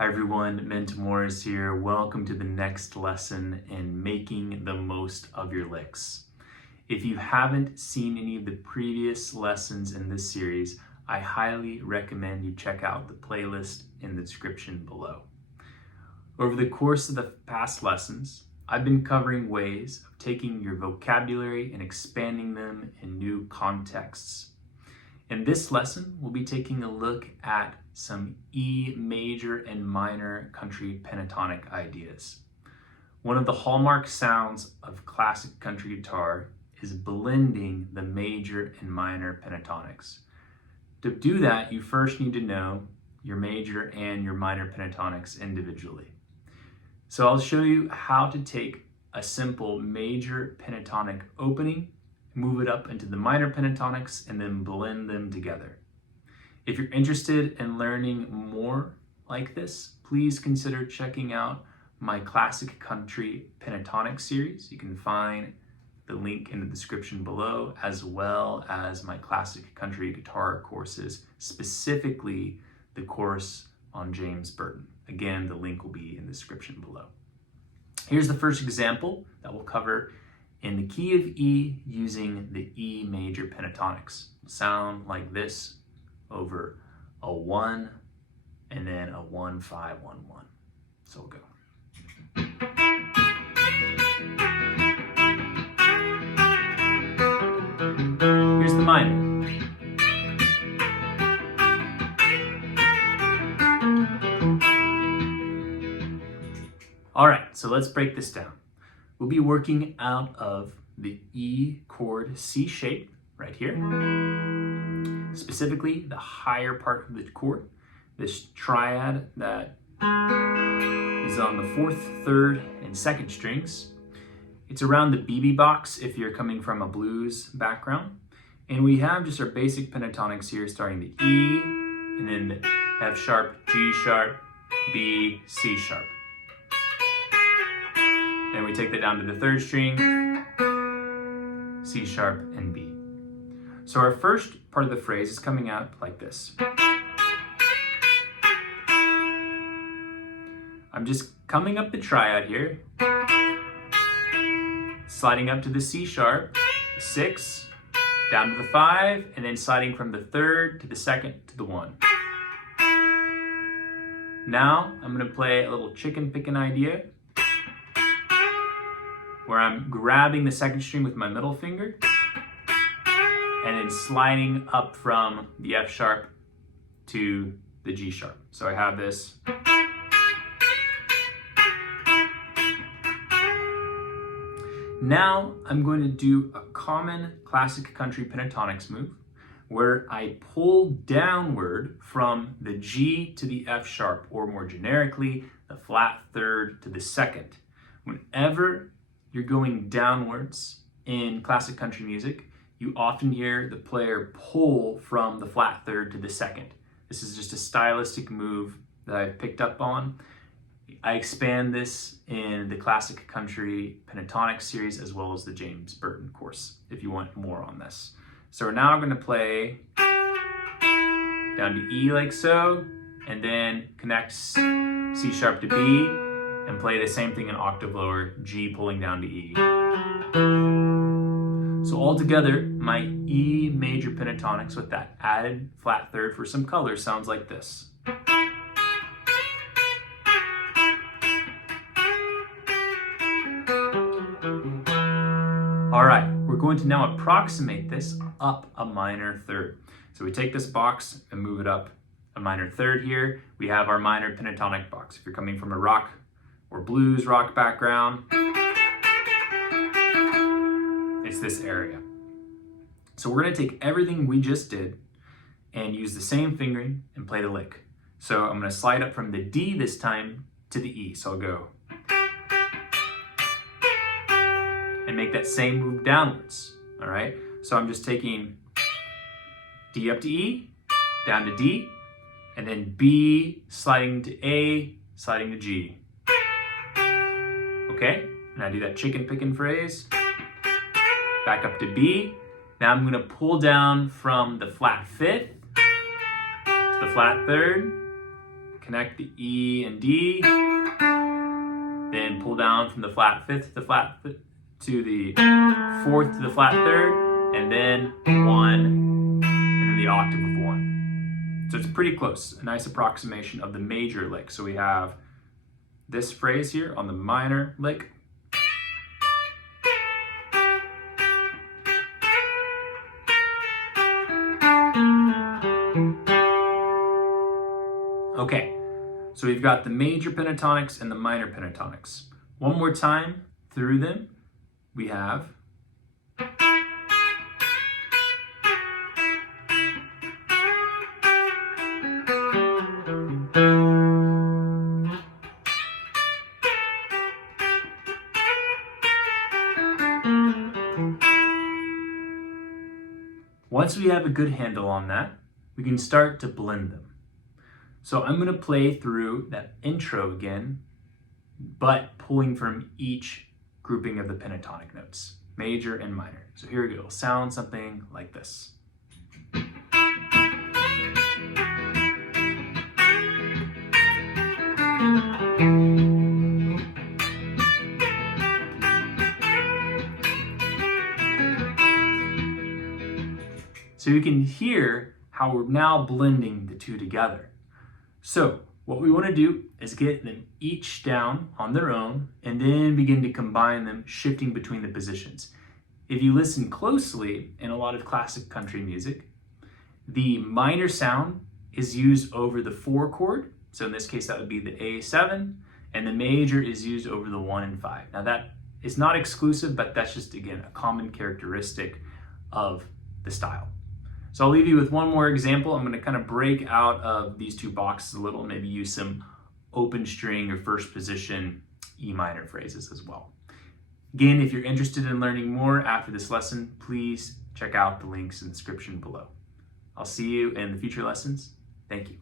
Hi everyone, Mint Morris here. Welcome to the next lesson in making the most of your licks. If you haven't seen any of the previous lessons in this series, I highly recommend you check out the playlist in the description below. Over the course of the past lessons, I've been covering ways of taking your vocabulary and expanding them in new contexts. In this lesson, we'll be taking a look at some E major and minor country pentatonic ideas. One of the hallmark sounds of classic country guitar is blending the major and minor pentatonics. To do that, you first need to know your major and your minor pentatonics individually. So I'll show you how to take a simple major pentatonic opening, move it up into the minor pentatonics, and then blend them together. If you're interested in learning more like this, please consider checking out my Classic Country Pentatonic series. You can find the link in the description below, as well as my Classic Country Guitar courses, specifically the course on James Burton. Again, the link will be in the description below. Here's the first example that we'll cover in the key of E using the E major pentatonics. Sound like this over a 1 and then a 1, 5, 1, 1. So we'll go. Here's the minor. All right, so let's break this down. We'll be working out of the E chord C shape right here. Specifically, the higher part of the chord, this triad that is on the 4th, 3rd, and 2nd strings. It's around the BB box if you're coming from a blues background. And we have just our basic pentatonics here, starting the E, and then the F sharp, G sharp, B, C sharp. And we take that down to the 3rd string, C sharp, and B. So our first part of the phrase is coming out like this. I'm just coming up the triad here, sliding up to the C sharp, the 6, down to the 5, and then sliding from the 3rd to the 2nd to the 1. Now I'm going to play a little chicken picking idea, where I'm grabbing the 2nd string with my middle finger and then sliding up from the F sharp to the G sharp. So I have this. Now I'm going to do a common classic country pentatonics move where I pull downward from the G to the F sharp, or more generically, the flat 3rd to the 2nd. Whenever you're going downwards in classic country music, you often hear the player pull from the flat 3rd to the 2nd. This is just a stylistic move that I've picked up on. I expand this in the Classic Country Pentatonic series as well as the James Burton course if you want more on this. So we're now going to play down to E like so, and then connect C sharp to B, and play the same thing an octave lower, G pulling down to E. So altogether, my E major pentatonics with that added flat 3rd for some color sounds like this. All right, we're going to now approximate this up a minor 3rd. So we take this box and move it up a minor 3rd here. We have our minor pentatonic box. If you're coming from a rock or blues rock background, it's this area. So we're going to take everything we just did and use the same fingering and play the lick. So I'm going to slide up from the D this time to the E. So I'll go and make that same move downwards. All right. So I'm just taking D up to E, down to D, and then B, sliding to A, sliding to G. Okay, and I do that chicken picking phrase. Back up to B. Now I'm going to pull down from the flat 5th to the flat 3rd, connect the E and D, then pull down from the flat fifth to the flat to the fourth to the flat third, and then 1, and then the octave of 1. So it's pretty close, a nice approximation of the major lick. So we have this phrase here on the minor lick. Okay, so we've got the major pentatonics and the minor pentatonics. One more time through them, we have Once we have a good handle on that, we can start to blend them. So I'm going to play through that intro again, but pulling from each grouping of the pentatonic notes, major and minor. So here we go. It'll sound something like this. So you can hear how we're now blending the two together. So what we want to do is get them each down on their own and then begin to combine them, shifting between the positions. If you listen closely in a lot of classic country music, the minor sound is used over the 4 chord. So in this case, that would be the A7, and the major is used over the 1 and 5. Now that is not exclusive, but that's just, again, a common characteristic of the style. So I'll leave you with one more example. I'm going to kind of break out of these two boxes a little, maybe use some open string or first position E minor phrases as well. Again, if you're interested in learning more after this lesson, please check out the links in the description below. I'll see you in the future lessons. Thank you.